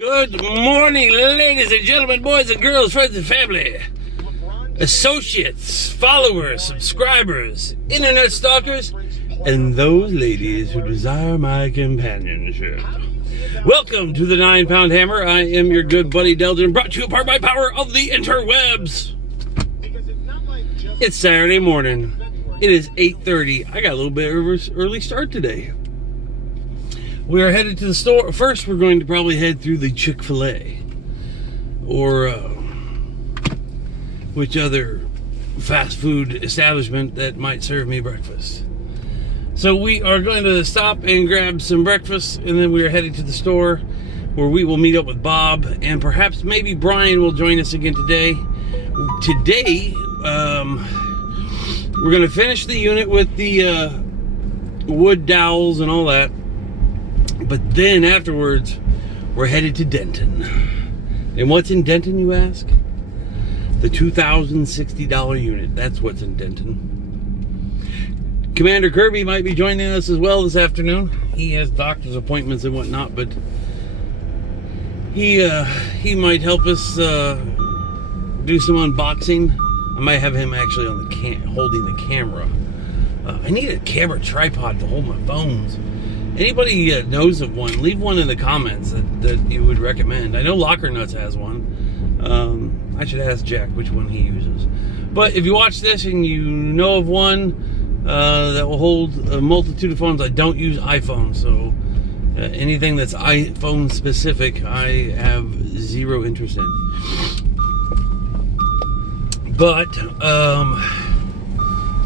Good morning, ladies and gentlemen, boys and girls, friends and family, associates, followers, subscribers, internet stalkers, and those ladies who desire my companionship. Welcome to the 9-Pound Hammer. I am your good buddy Delton, brought to you by power of the interwebs. It's Saturday morning. It is 8:30. I got a little bit of an early start today. We are headed to the store. First, we're going to probably head through the Chick-fil-A. Or, which other fast food establishment that might serve me breakfast. So we are going to stop and grab some breakfast, and then we are heading to the store where we will meet up with Bob, and perhaps maybe Brian will join us again today. Today, we're going to finish the unit with the wood dowels and all that. But then afterwards, we're headed to Denton. And what's in Denton, you ask? The $2,060 unit. That's what's in Denton. Commander Kirby might be joining us as well this afternoon. He has doctor's appointments and whatnot, but he might help us do some unboxing. I might have him actually on the holding the camera. I need a camera tripod to hold my phones. Anybody knows of one, leave one in the comments that you would recommend. I know Locker Nuts has one. I should ask Jack which one he uses. But if you watch this and you know of one that will hold a multitude of phones, I don't use iPhone, so anything that's iPhone specific, I have zero interest in. But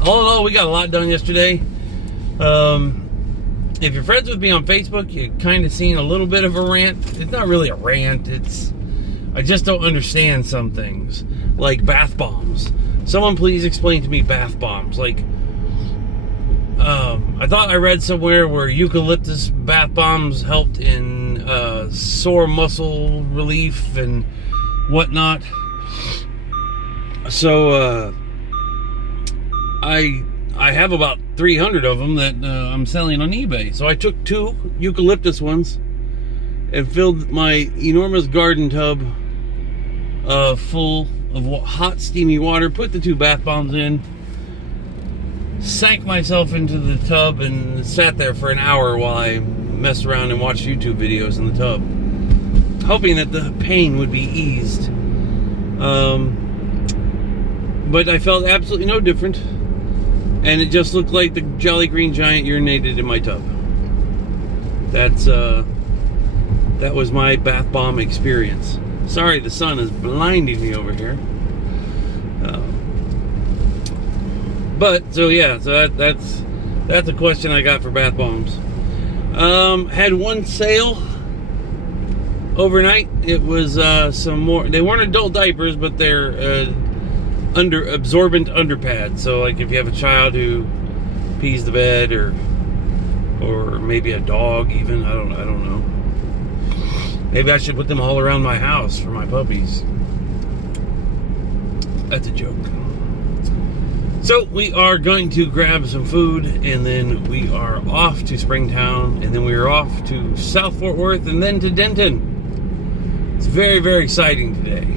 all in all, we got a lot done yesterday. If you're friends with me on Facebook, you've kind of seen a little bit of a rant. It's not really a rant. I just don't understand some things, like bath bombs. Someone please explain to me bath bombs. Like, I thought I read somewhere where eucalyptus bath bombs helped in sore muscle relief and whatnot. So, I have about 300 of them that I'm selling on eBay. So I took 2 eucalyptus ones and filled my enormous garden tub full of hot, steamy water, put the 2 bath bombs in, sank myself into the tub, and sat there for an hour while I messed around and watched YouTube videos in the tub, hoping that the pain would be eased. But I felt absolutely no different. And it just looked like the Jolly Green Giant urinated in my tub. That was my bath bomb experience. Sorry, the sun is blinding me over here. So that's a question I got for bath bombs. Had one sale overnight. It was some more. They weren't adult diapers, but they're absorbent underpad. So like if you have a child who pees the bed, or maybe a dog even, I don't know. Maybe I should put them all around my house for my puppies. That's a joke. So we are going to grab some food, and then we are off to Springtown, and then we are off to South Fort Worth, and then to Denton. It's very, very exciting today.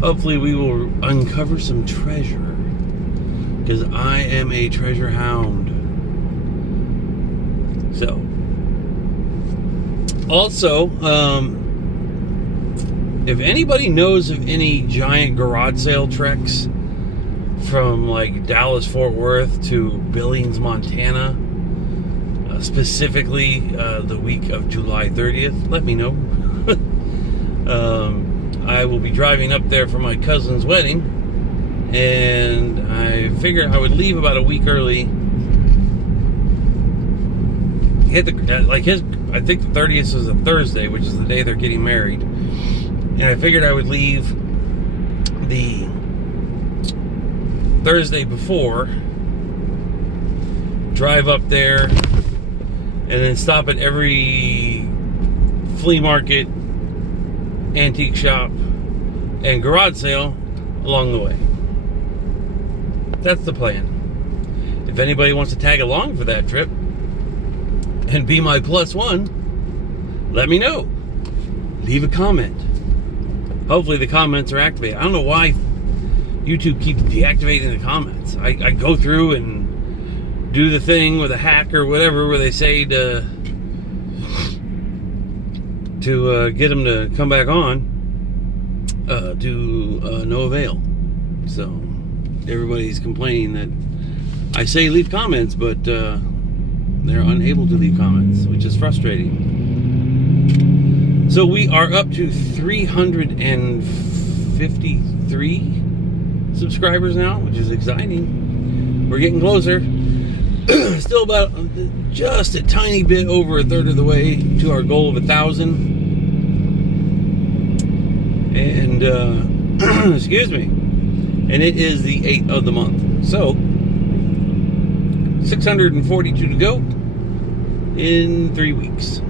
Hopefully we will uncover some treasure, because I am a treasure hound. So, also, if anybody knows of any giant garage sale treks from like Dallas, Fort Worth to Billings, Montana, specifically the week of July 30th, let me know. I will be driving up there for my cousin's wedding, and I figured I would leave about a week early. I think the 30th is a Thursday, which is the day they're getting married. And I figured I would leave the Thursday before, drive up there, and then stop at every flea market, antique shop, and garage sale along the way. That's the plan. If anybody wants to tag along for that trip and be my +1, let me know. leave a comment. Hopefully the comments are activated. I don't know why YouTube keeps deactivating the comments. I go through and do the thing with a hack or whatever where they say to get them to come back on, to no avail. So everybody's complaining that I say leave comments, but they're unable to leave comments, which is frustrating. So we are up to 353 subscribers now, which is exciting. We're getting closer. Still about just a tiny bit over a third of the way to our goal of 1,000. And excuse me. And it is the 8th of the month. So 642 to go in 3 weeks.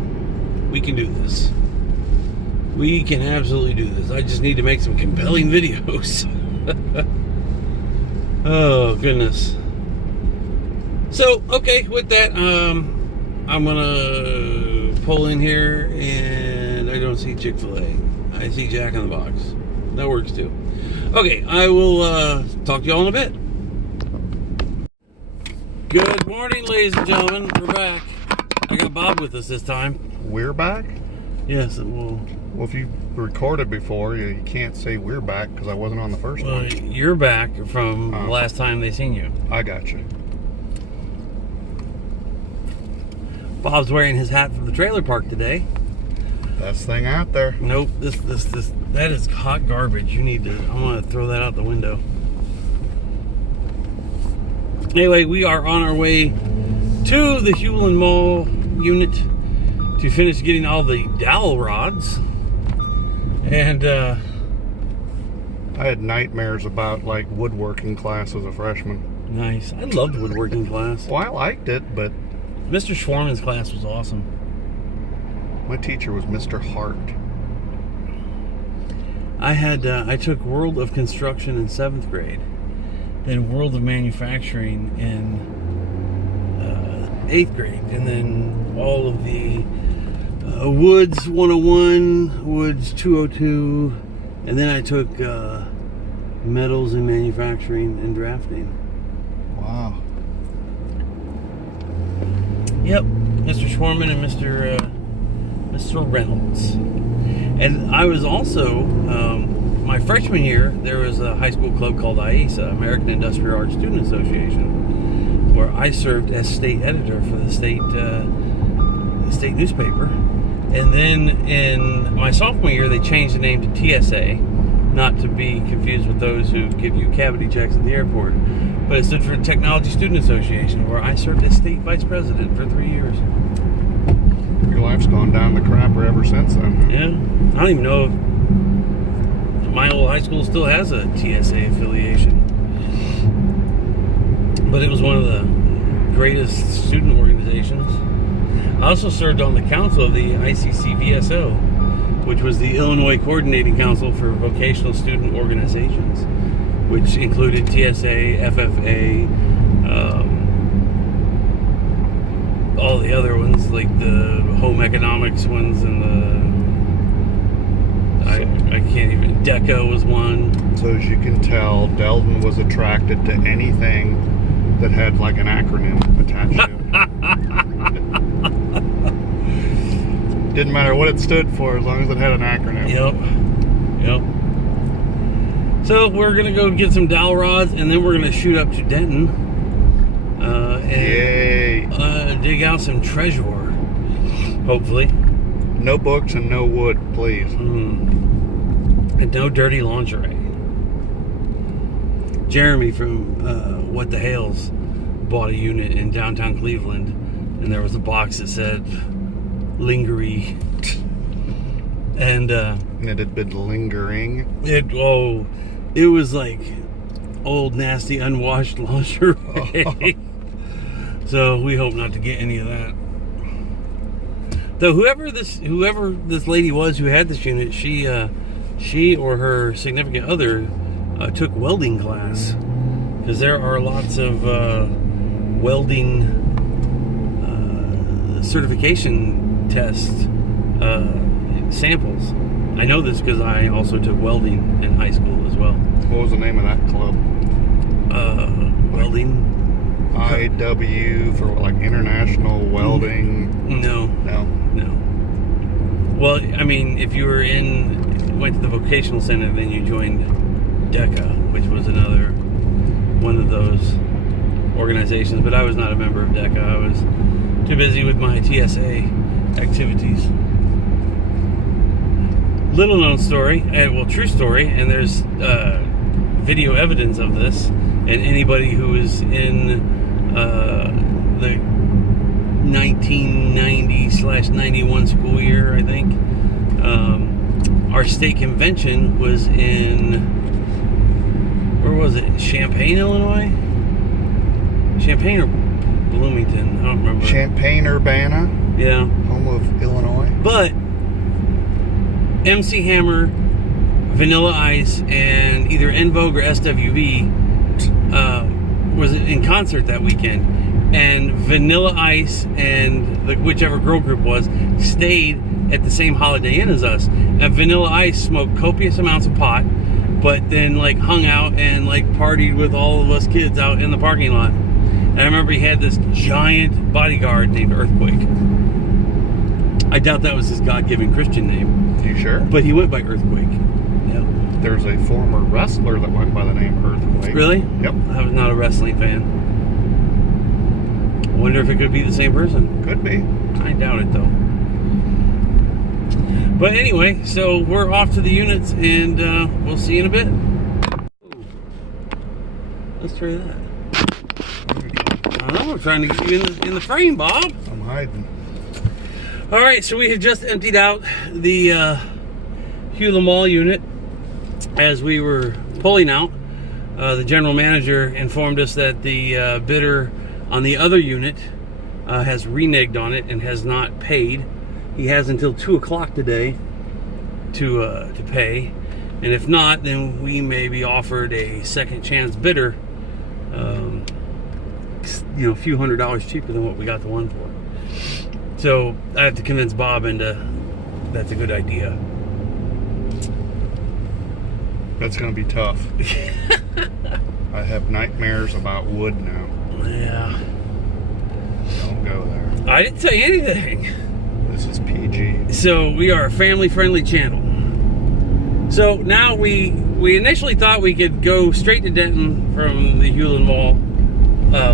We can do this. We can absolutely do this. I just need to make some compelling videos. Oh, goodness. So, okay, with that, I'm gonna pull in here, and I don't see Chick-fil-A. I see Jack in the Box. That works too. Okay, I will talk to y'all in a bit. Good morning, ladies and gentlemen. We're back. I got Bob with us this time. We're back? Yes, well, if you recorded before, you can't say we're back because I wasn't on the first one. You're back from the last time they seen you. I got you. Bob's wearing his hat from the trailer park today. Best thing out there. Nope, that is hot garbage. I'm gonna throw that out the window. Anyway, we are on our way to the Hewlin Mall unit to finish getting all the dowel rods. And I had nightmares about like woodworking class as a freshman. Nice. I loved woodworking class. Well, I liked it, but Mr. Schwarman's class was awesome. My teacher was Mr. Hart. I took World of Construction in 7th grade, then World of Manufacturing in 8th grade, and then all of the Woods 101, Woods 202, and then I took Metals and Manufacturing and Drafting. Wow. Yep, Mr. Schwarman and Mr. Reynolds. And I was also, my freshman year, there was a high school club called IASA, American Industrial Arts Student Association, where I served as state editor for the state newspaper. And then in my sophomore year, they changed the name to TSA, not to be confused with those who give you cavity checks at the airport. But it stood for Technology Student Association, where I served as state vice president for 3 years. Your life's gone down the crapper ever since then. Yeah. I don't even know if my old high school still has a TSA affiliation. But it was one of the greatest student organizations. I also served on the council of the ICC-VSO, which was the Illinois Coordinating Council for Vocational Student Organizations, which included TSA, FFA, all the other ones, like the home economics ones, and I can't even, DECA was one. So as you can tell, Delton was attracted to anything that had like an acronym attached to it. Didn't matter what it stood for as long as it had an acronym. Yep. So we're going to go get some dowel rods, and then we're going to shoot up to Denton and dig out some treasure, hopefully. No books and no wood, please. And no dirty lingerie. Jeremy from What the Hales bought a unit in downtown Cleveland, and there was a box that said lingerie. And it had been lingering. It was like old, nasty, unwashed lingerie. Oh. So we hope not to get any of that. Though whoever this lady was who had this unit, she or her significant other took welding class, because there are lots of welding certification tests samples. I know this because I also took welding in high school as well. What was the name of that club? Welding. IW for like International Welding. No. Well, I mean, if you went to the vocational center, then you joined DECA, which was another one of those organizations. But I was not a member of DECA. I was too busy with my TSA activities. Little known story, well, true story, and there's video evidence of this. And anybody who is in the 1990/91 school year, I think, our state convention was in, where was it? Champaign, Illinois? Champaign or Bloomington? I don't remember. Champaign-Urbana? Yeah. Home of Illinois. But MC Hammer, Vanilla Ice, and either En Vogue or SWV was in concert that weekend. And Vanilla Ice and whichever girl group was stayed at the same Holiday Inn as us. And Vanilla Ice smoked copious amounts of pot, but then like hung out and like partied with all of us kids out in the parking lot. And I remember he had this giant bodyguard named Earthquake. I doubt that was his God-given Christian name. You sure? But he went by Earthquake. Yeah. There's a former wrestler that went by the name Earthquake. Really? Yep. I was not a wrestling fan. I wonder if it could be the same person. Could be. I doubt it, though. But anyway, so we're off to the units, and we'll see you in a bit. Ooh. Let's try that. I don't know, we're trying to get you in the frame, Bob. I'm hiding. All right, so we have just emptied out the Hewlett Mall unit. As we were pulling out, the general manager informed us that the bidder on the other unit has reneged on it and has not paid. He has until 2 o'clock today to pay, and if not, then we may be offered a second chance bidder. A few $100s cheaper than what we got the one for. So I have to convince Bob into that's a good idea. That's going to be tough. I have nightmares about wood now. Yeah. Don't go there. I didn't say anything. This is PG. So we are a family-friendly channel. So now we initially thought we could go straight to Denton from the Hewlett Mall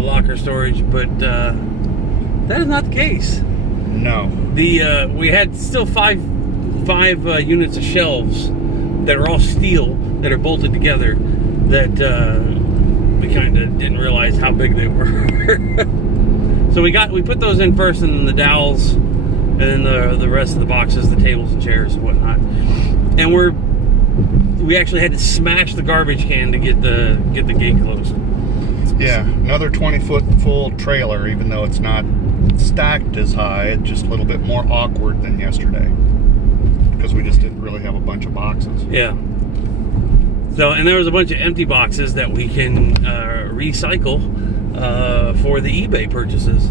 locker storage, but that is not the case. No. We had still five units of shelves that are all steel that are bolted together that we kind of didn't realize how big they were. So we put those in first, and then the dowels, and then the rest of the boxes, the tables and chairs and whatnot. And we actually had to smash the garbage can to get the gate closed. Yeah, another 20-foot full trailer, even though it's not stacked as high, it's just a little bit more awkward than yesterday because we just didn't really have a bunch of boxes. Yeah. So, and there was a bunch of empty boxes that we can recycle for the eBay purchases.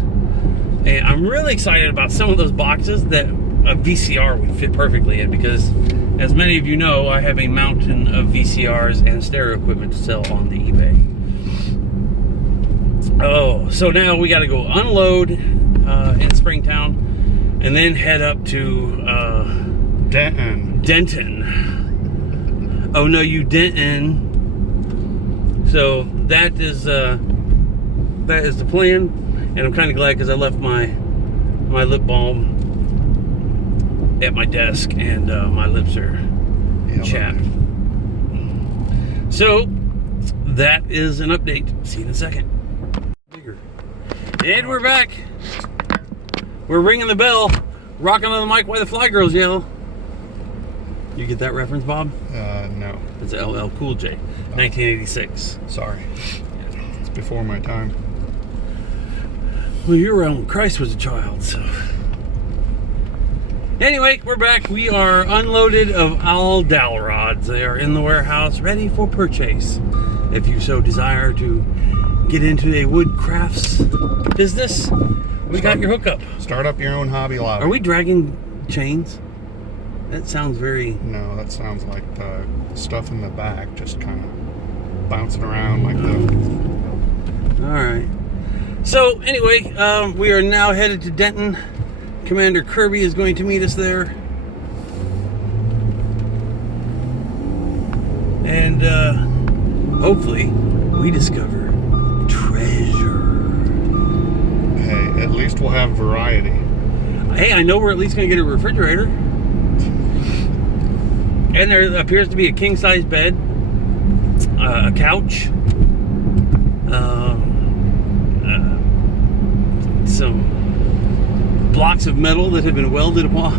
And I'm really excited about some of those boxes that a VCR would fit perfectly in, because as many of you know, I have a mountain of VCRs and stereo equipment to sell on the eBay. Oh, so now we got to go unload in Springtown and then head up to Denton. Oh no, you Denton. So that is the plan, and I'm kind of glad because I left my lip balm at my desk, and my lips are chapped. So that is an update. See you in a second. And we're back. We're ringing the bell, rocking on the mic while the Fly Girls yell. You get that reference, Bob? No. It's LL Cool J, 1986. Sorry. It's before my time. Well, you were around when Christ was a child, so. Anyway, we're back. We are unloaded of all dowel rods. They are in the warehouse, ready for purchase. If you so desire to get into a wood crafts business, we got your hookup. Start up your own Hobby Lobby. Are we dragging chains? That sounds very... No, that sounds like the stuff in the back just kind of bouncing around like the... Alright. So, anyway, we are now headed to Denton. Commander Kirby is going to meet us there. And, hopefully, we discover treasure. Hey, at least we'll have variety. Hey, I know we're at least going to get a refrigerator. And there appears to be a king-size bed, a couch, some blocks of metal that have been welded upon,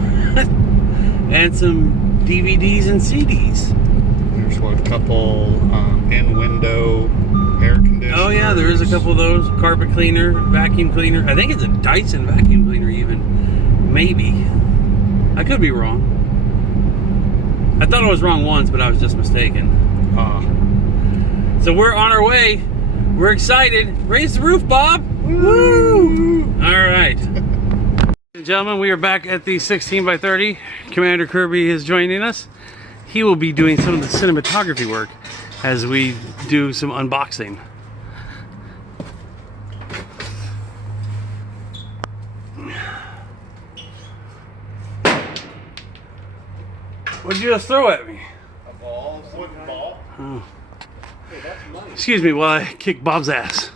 and some DVDs and CDs. There's what, a couple in-window air conditioners. Oh yeah, there is a couple of those. Carpet cleaner, vacuum cleaner. I think it's a Dyson vacuum cleaner even. Maybe. I could be wrong. I thought I was wrong once, but I was just mistaken. So we're on our way. We're excited. Raise the roof, Bob. Woo! All right. Ladies and gentlemen, we are back at the 16x30. Commander Kirby is joining us. He will be doing some of the cinematography work as we do some unboxing. What'd you just throw at me? A ball, a wooden ball. Oh. Hey, that's money. Excuse me while I kick Bob's ass.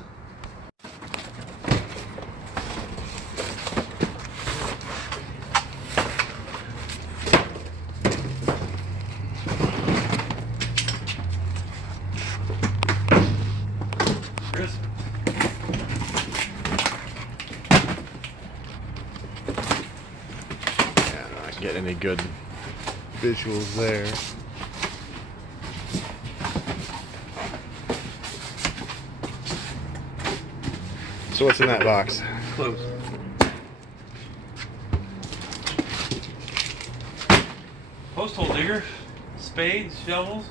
Chris? Yeah, I'm not getting any good visuals there. So what's in that box? Close. Post hole digger, spades, shovels.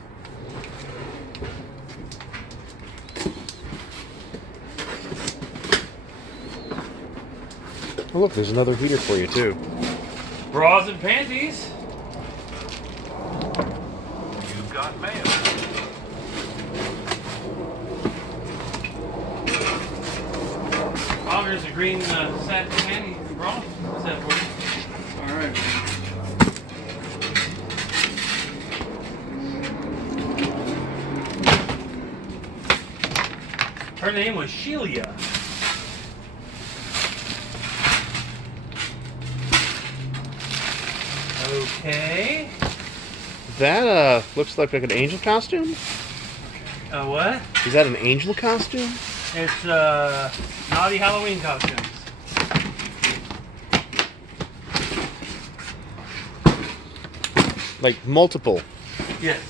Oh look, there's another heater for you too. Bras and panties. You've got mail. Oh, there's a green satin panty bra set for you. All right. Her name was Shelia. Okay. That looks like an angel costume. What? Is that an angel costume? It's naughty Halloween costumes. Like multiple. Yes.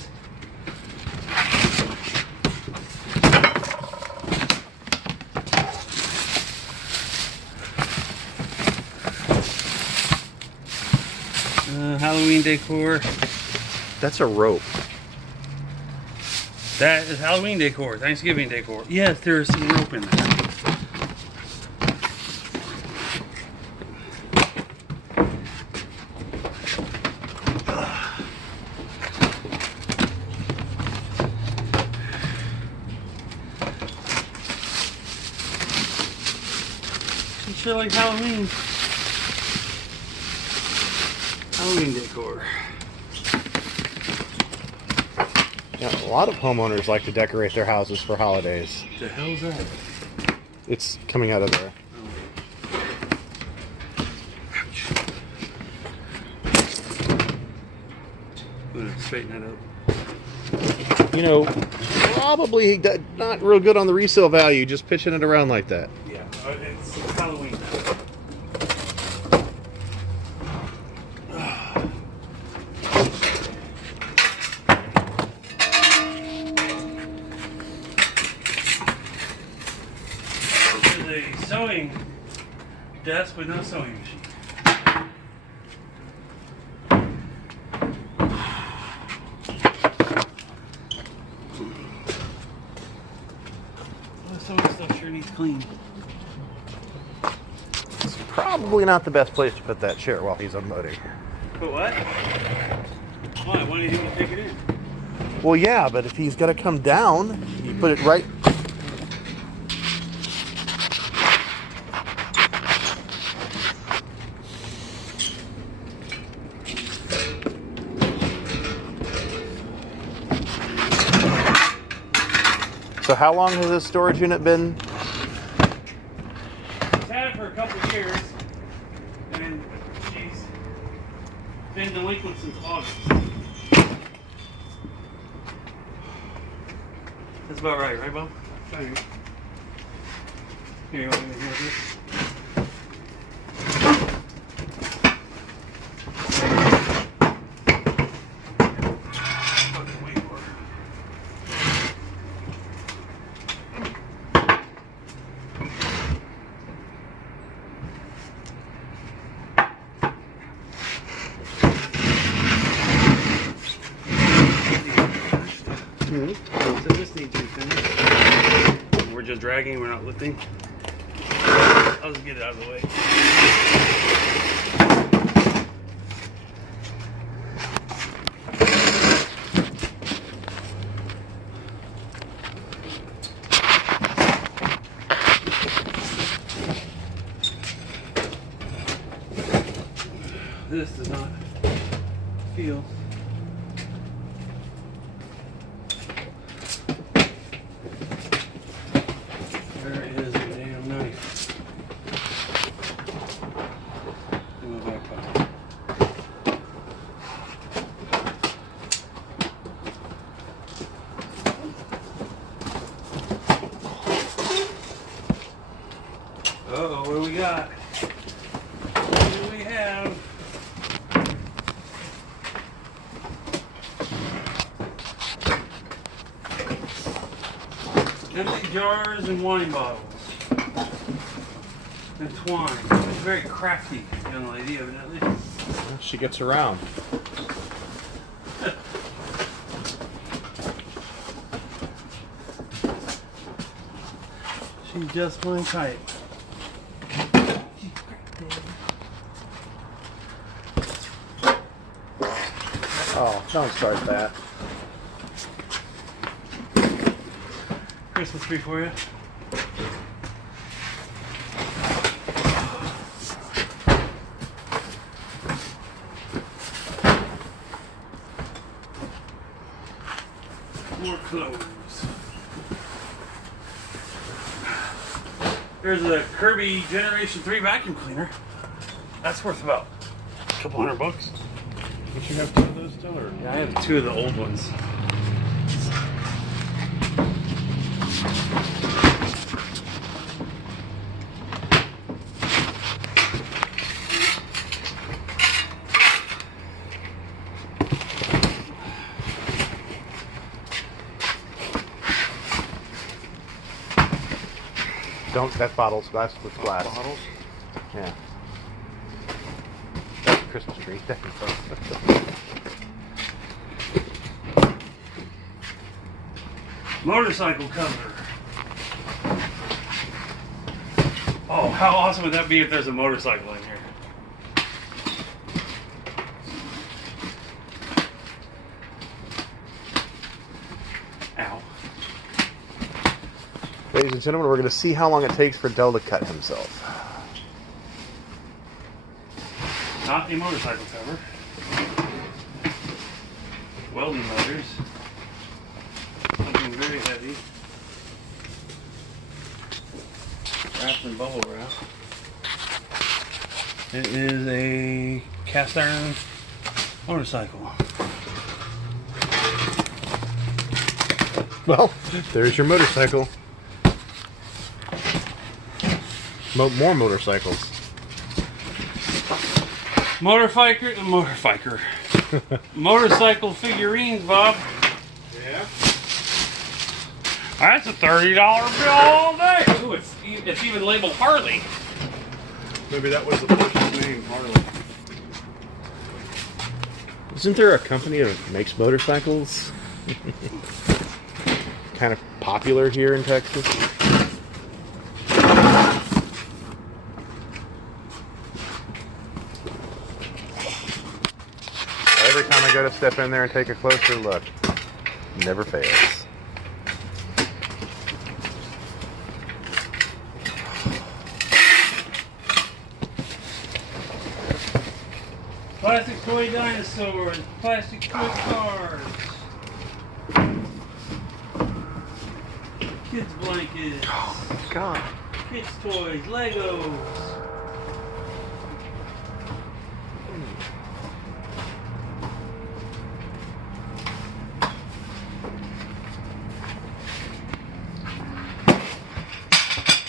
Halloween decor. That's a rope. That is Halloween decor, Thanksgiving decor. Yes, there is some rope in there. You sure like Halloween. Halloween decor. Yeah, a lot of homeowners like to decorate their houses for holidays. What the hell's that? It's coming out of there. I'm gonna straighten that up. You know, probably not real good on the resale value, just pitching it around like that. Yeah, it's Halloween now. There's a sewing desk with no sewing machine. Some of the stuff sure needs clean. It's probably not the best place to put that chair while he's unloading. Put what? Why? Why do you think you take it in? Well, yeah, but if he's got to come down, you put it right. So how long has this storage unit been? She's had it for a couple of years, and she's been delinquent since August. That's about right, Bob? Thanks. Here, you want me to have this? Fucking wait for her. So this needs to be finished. We're just dragging, we're not lifting. I'll just get it out of the way. This does not feel. Where is the damn knife? In my back pocket. Uh-oh, what do we got? What do we have? Empty jars and wine bottles. And twine. She's a very crafty young lady, evidently. She gets around. She's just plain tight. Oh, don't start that. Christmas tree for you. More clothes. There's a Kirby Generation 3 vacuum cleaner. That's worth about a couple $100. Don't you have two of those still, or? Yeah, I have two of the old ones. Don't. That bottle's glass with glass. Bottles? Yeah. That's a Christmas tree. Motorcycle cover. Oh, how awesome would that be if there's a motorcycle in here? Ow. Ladies and gentlemen, we're going to see how long it takes for Dell to cut himself. Not a motorcycle cover. Welding motors. Something very heavy. Wrapped in bubble wrap. It is a cast iron motorcycle. Well, there's your motorcycle. More motorcycles. Motorcycle figurines, Bob. Yeah. That's a $30 bill all day. Ooh, it's even labeled Harley. Maybe that was the person's name, Harley. Isn't there a company that makes motorcycles? Kind of popular here in Texas. every time I go to step in there and take a closer look. Never fails. Plastic toy dinosaurs, plastic toy cars, kids blankets, Oh God. kids toys, Legos.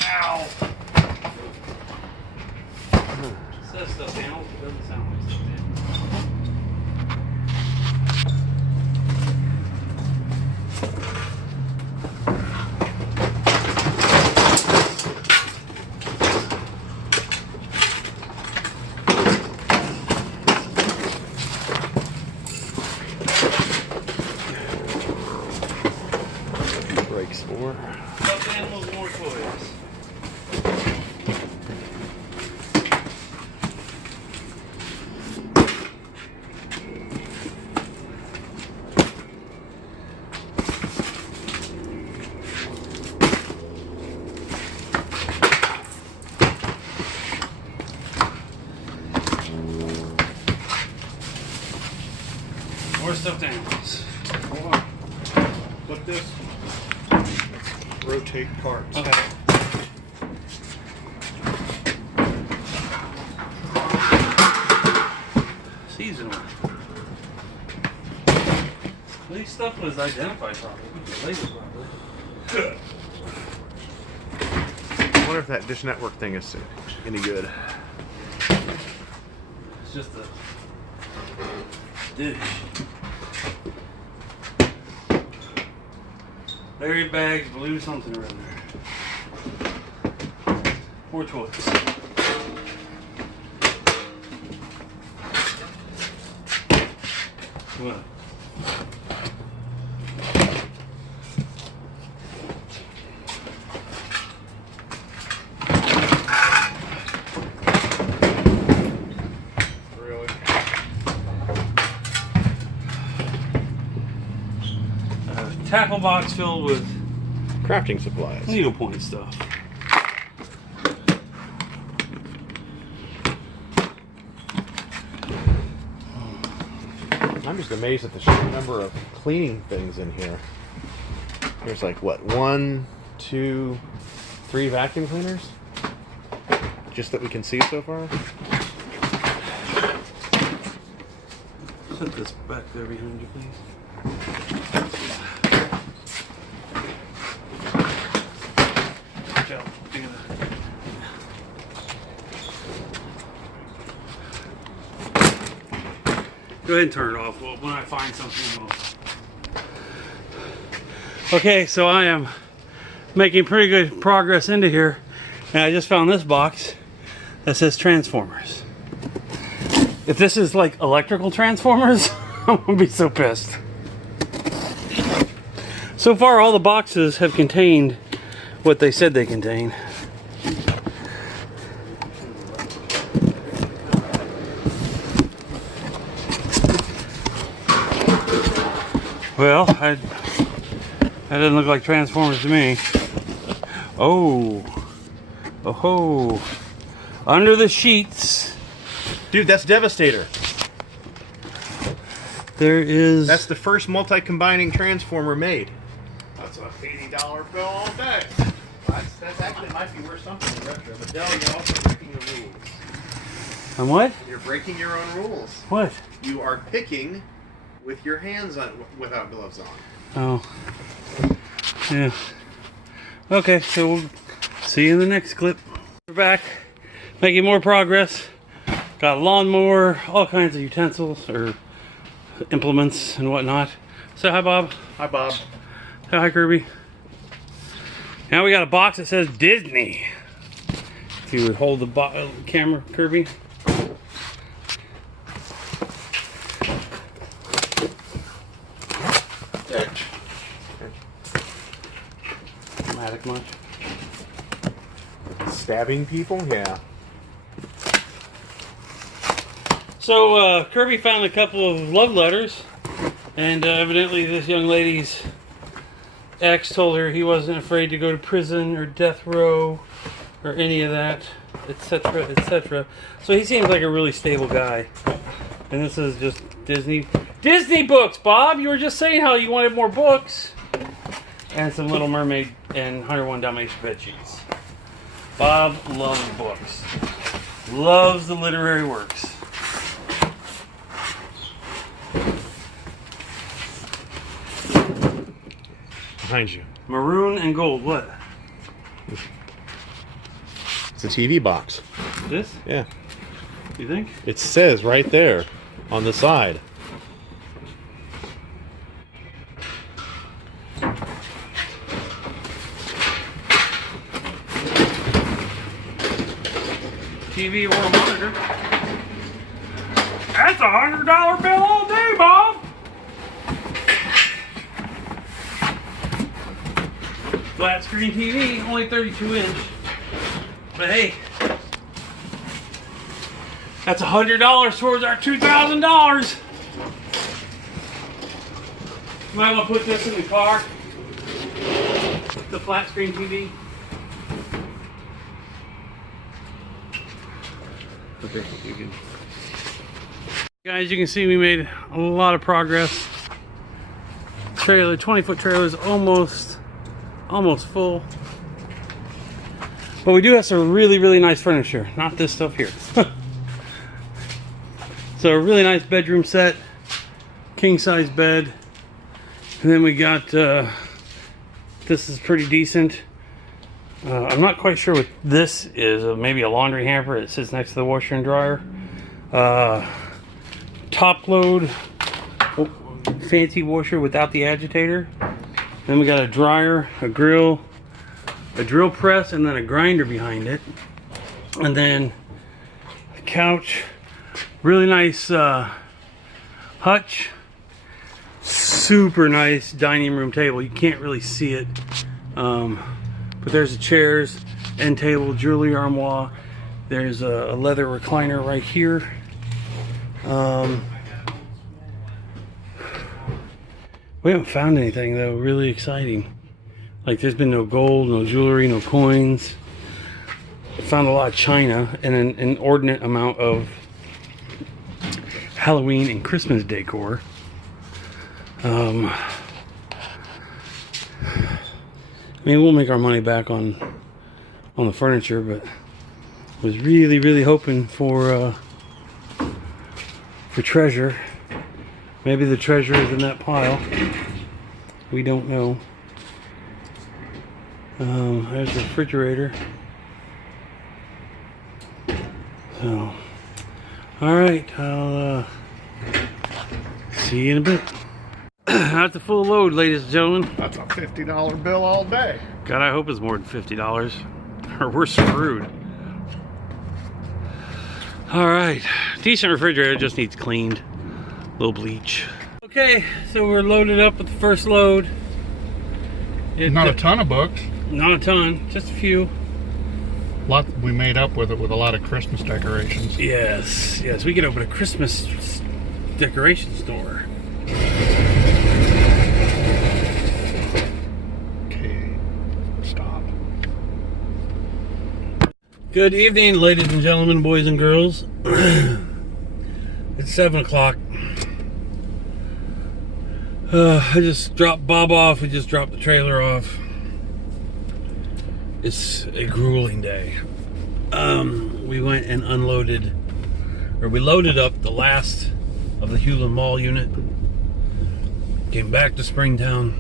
Ow! It says stuffed animals, but it doesn't sound like stuffed animals. Breaks for. Stuffed animals, more toys. More stuffed animals. Hold on. Flip this. Rotate parts. Okay. Seasonal. At least stuff was identified properly. Labeled properly. I wonder if that Dish Network thing is any good. It's just a dish. Berry bags, blue something around there. More toys. What? Really? Tackle box filled with Crafting supplies. needlepoint stuff. I'm just amazed at the sheer number of cleaning things in here. There's like what, 1, 2, 3 vacuum cleaners? Just that we can see so far? Put this back there behind you, please. Watch out. Look at that. Go ahead and turn it off. Well, when I find something, okay, so I am making pretty good progress into here, and I just found this box that says Transformers. If this is like electrical transformers, I'm gonna be so pissed. So far, all the boxes have contained what they said they contain. Well, that doesn't look like Transformers to me. Oh, oh, under the sheets. Dude, that's Devastator. There is. That's the first multi-combining transformer made. That's a $80 bill all day. That's actually might be worth something in retro. But Dell, you're also breaking the rules. On what? You're breaking your own rules. What? You are picking with your hands on, without gloves on. Oh. Yeah. Okay, so we'll see you in the next clip. We're back, making more progress. Got a lawnmower, all kinds of utensils or implements and whatnot. Say hi, Bob. Hi, Bob. Say hi, Kirby. Now we got a box that says Disney. If you would hold the camera, Kirby. Dramatic much? Stabbing people? Yeah. So Kirby found a couple of love letters, and evidently this young lady's ex told her he wasn't afraid to go to prison or death row or any of that, etc., etc. So he seems like a really stable guy. And this is just Disney books, Bob. You were just saying how you wanted more books. And some Little Mermaid and 101 Dalmatian bed sheets. Bob loves books. Loves the literary works. Behind you. Maroon and gold. What? It's a TV box. This? Yeah. You think? It says right there on the side. TV or a monitor. That's $100 bill all day, Bob. Flat screen TV, only 32 inch. But hey, that's $100 towards our $2,000. Might want to put this in the car. The flat screen TV. Okay, you can. Guys, you can see we made a lot of progress. Trailer, 20-foot trailer is almost full. But we do have some really nice furniture. Not this stuff here. So a really nice bedroom set, king size bed, and then we got this is pretty decent. I'm not quite sure what this is. Maybe a laundry hamper that sits next to the washer and dryer. Top load fancy washer without the agitator. Then we got a dryer, a grill, a drill press, and then a grinder behind it. And then a couch. Really nice hutch. Super nice dining room table. You can't really see it. But there's the chairs, end table, jewelry armoire. There's a leather recliner right here. We haven't found anything though really exciting. Like there's been no gold, no jewelry, no coins. We found a lot of china and an inordinate amount of Halloween and Christmas decor. I mean, we'll make our money back on the furniture, but was really hoping for treasure. Maybe the treasure is in that pile. We don't know. There's the refrigerator. So, all right, I'll see you in a bit. That's the full load, ladies and gentlemen. That's a $50 bill all day. God, I hope it's more than $50, or we're screwed. All right, decent refrigerator, just needs cleaned. A little bleach. Okay, so we're loaded up with the first load. Not a ton of books. Not a ton, just a few. We made up with it with a lot of Christmas decorations. Yes, we can open a Christmas decoration store. Okay, stop. Good evening, ladies and gentlemen, boys and girls. It's 7 o'clock. I just dropped Bob off. We just dropped the trailer off. It's a grueling day. We went and unloaded, or we loaded up the last of the Hewlin Mall unit. Came back to Springtown.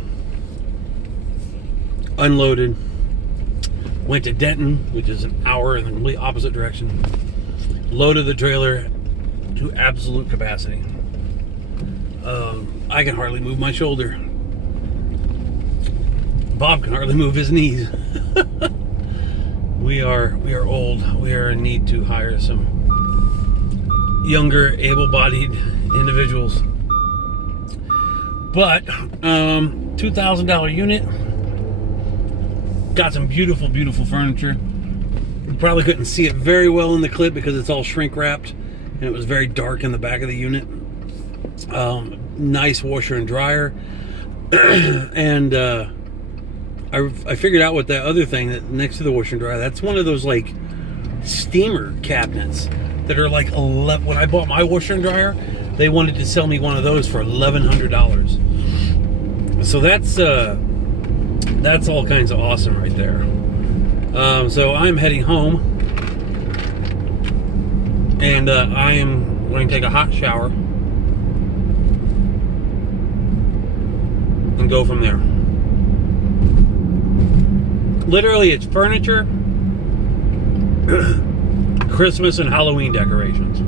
Unloaded. Went to Denton, which is an hour in the complete opposite direction. Loaded the trailer to absolute capacity. I can hardly move my shoulder. Bob can hardly move his knees. We are old. We are in need to hire some younger, able-bodied individuals. But $2,000 unit. Got some beautiful furniture. You probably couldn't see it very well in the clip because it's all shrink wrapped and it was very dark in the back of the unit. Nice washer and dryer. And I figured out what that other thing that next to the washer and dryer, that's one of those like steamer cabinets that are like 11. When I bought my washer and dryer, they wanted to sell me one of those for $1,100. So that's all kinds of awesome right there. So I'm heading home, and I am going to take a hot shower and go from there. Literally, it's furniture, Christmas and Halloween decorations,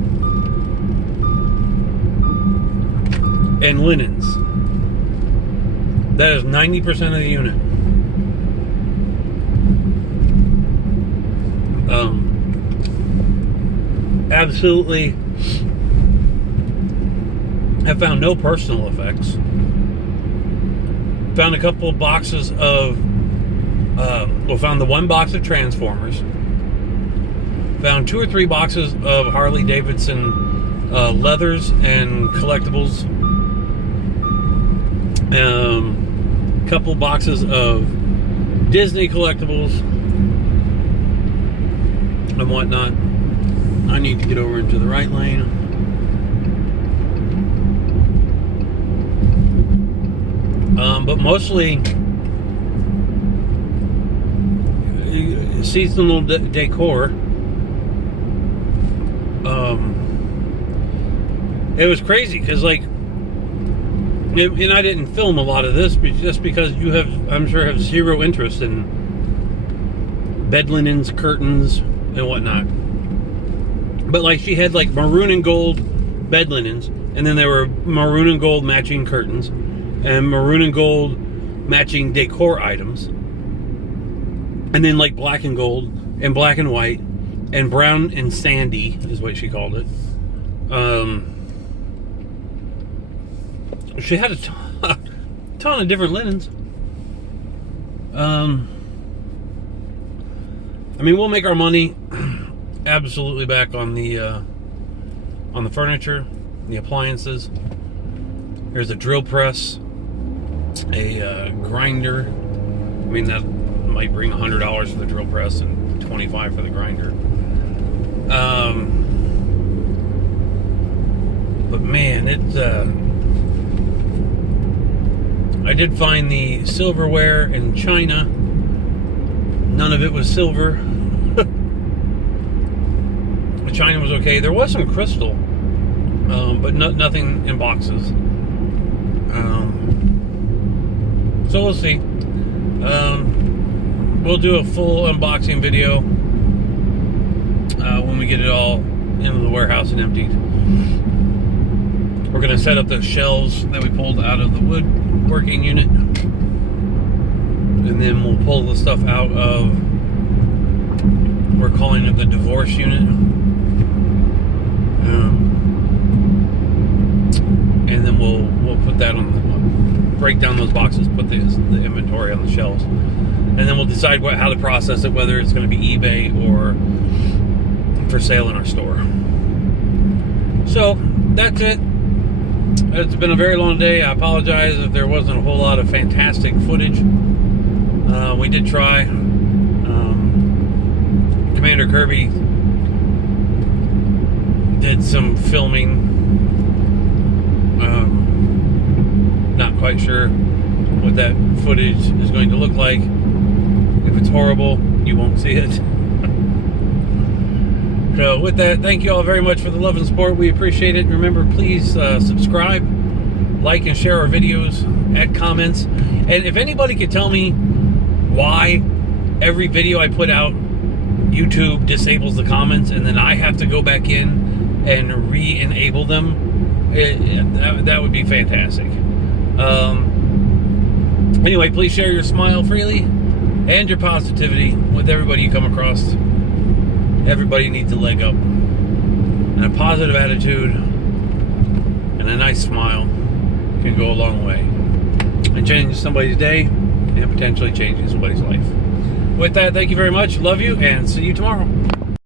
and linens. That is 90% of the unit. Absolutely have found no personal effects. Found a couple of boxes of found the one box of Transformers. Found 2 or 3 boxes of Harley Davidson leathers and collectibles. Couple boxes of Disney collectibles and whatnot. I need to get over into the right lane. But mostly seasonal decor. It was crazy because, like, and I didn't film a lot of this just because you have, I'm sure, have zero interest in bed linens, curtains, and whatnot. But like, she had like maroon and gold bed linens, and then there were maroon and gold matching curtains, and maroon and gold matching decor items, and then like black and gold, and black and white, and brown and sandy is what she called it. She had a ton of different linens. I mean, we'll make our money absolutely back on the furniture, the appliances. There's a drill press, a grinder. I mean, that might bring $100 for the drill press and $25 for the grinder. But man, it's I did find the silverware in China. None of it was silver. China was okay. There was some crystal, but nothing in boxes. So we'll see. We'll do a full unboxing video when we get it all into the warehouse and emptied. We're going to set up the shelves that we pulled out of the woodworking unit, and then we'll pull the stuff out of, we're calling it the divorce unit, and then we'll put that on the, break down those boxes, put the inventory on the shelves, and then we'll decide how to process it, whether it's going to be eBay or for sale in our store. So that's it. It's been a very long day. I apologize if there wasn't a whole lot of fantastic footage. We did try. Commander Kirby did some filming. Not quite sure what that footage is going to look like. If it's horrible, you won't see it. So with that, thank you all very much for the love and support. We appreciate it. Remember, please subscribe, like, and share our videos, add comments. And if anybody could tell me why every video I put out, YouTube disables the comments, and then I have to go back in and re-enable them, that would be fantastic. Anyway, please share your smile freely and your positivity with everybody you come across. Everybody needs a leg up, and a positive attitude and a nice smile can go a long way and change somebody's day and potentially changing somebody's life. With that, thank you very much. Love you, and see you tomorrow.